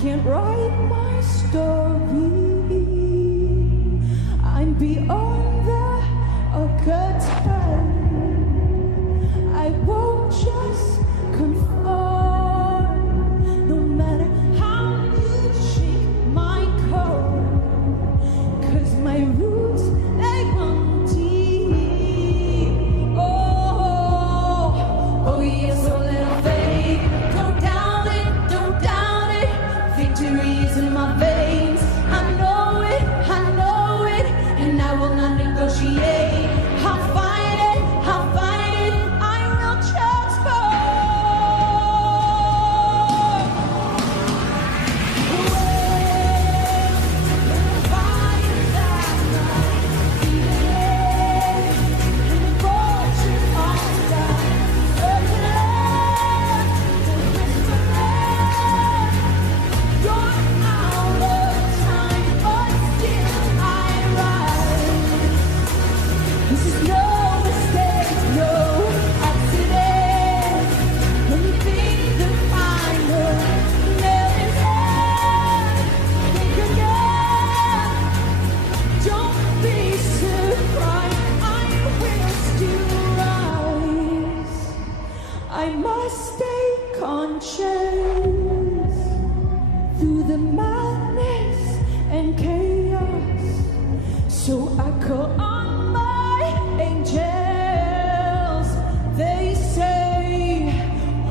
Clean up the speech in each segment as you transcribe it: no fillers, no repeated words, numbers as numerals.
can't write my story. I'm beyond the curtain. I won't just conform, no matter how you shake my core. 'Cause my roots, they run deep. Oh, yes, so little faith. Don't doubt it, don't doubt it. Victory is in my veins. I know it, and I will not negotiate. I'll fight it, I will transform. When the fire that night, and the fortune all down, open up, you're out of time, but still I rise. This is no mistake, no accident. When you think the final nail is in, think again. Don't be surprised, I will still rise. I must stay conscious through the madness and chaos. So I call on my angels. They say,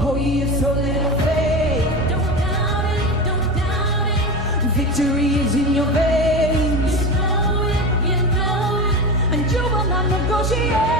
oh yes, so little faith. Don't doubt it, don't doubt it. Victory is in your veins. You know it, and you will not negotiate.